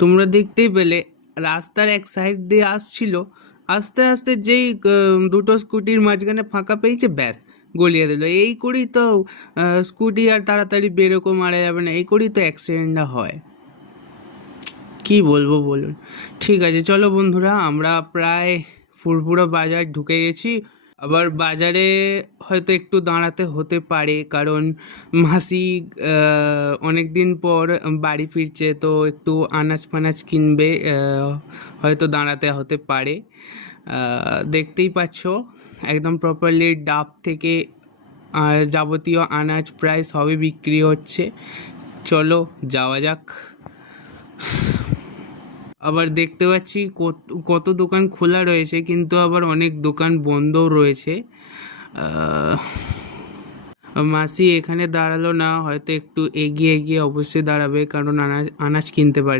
তোমরা দেখতেই পেলে রাস্তার এক সাইড দিয়ে আসছিল, আস্তে আস্তে যেই দুটো স্কুটির মাঝখানে ফাঁকা পেয়েছে, ব্যাস গলিয়ে দিল। এই করেই তো স্কুটি আর তাড়াতাড়ি বেরোকো মারা যাবে না, এই করেই তো অ্যাক্সিডেন্টটা হয়। কি বলবো বলুন। ঠিক আছে, চলো বন্ধুরা, আমরা প্রায় ফুরফুরা বাজার ঢুকে গেছি। আবার বাজারে হয়তো একটু দাঁড়াতে হতে পারে, কারণ মাসি অনেক দিন পর বাড়ি ফিরছে, তো একটু আনাজ ফানাজ কিনবে, হয়তো দাঁড়াতে হতে পারে। দেখতেই পাচ্ছ একদম প্রপারলি ডাব থেকে যাবতীয় আনাজ প্রায় সবই বিক্রি হচ্ছে। চলো যাওয়া যাক। আবার দেখতে পাচ্ছি কত কত দোকান খোলা রয়েছে, কিন্তু আবার অনেক দোকান বন্ধও রয়েছে। আহ, মাসি এখানে দাঁড়ালো না, হয়তো একটু এগিয়ে এগিয়ে অবশ্যই দাঁড়াবে, কারণ আনাজ আনাজ কিনতে পারে।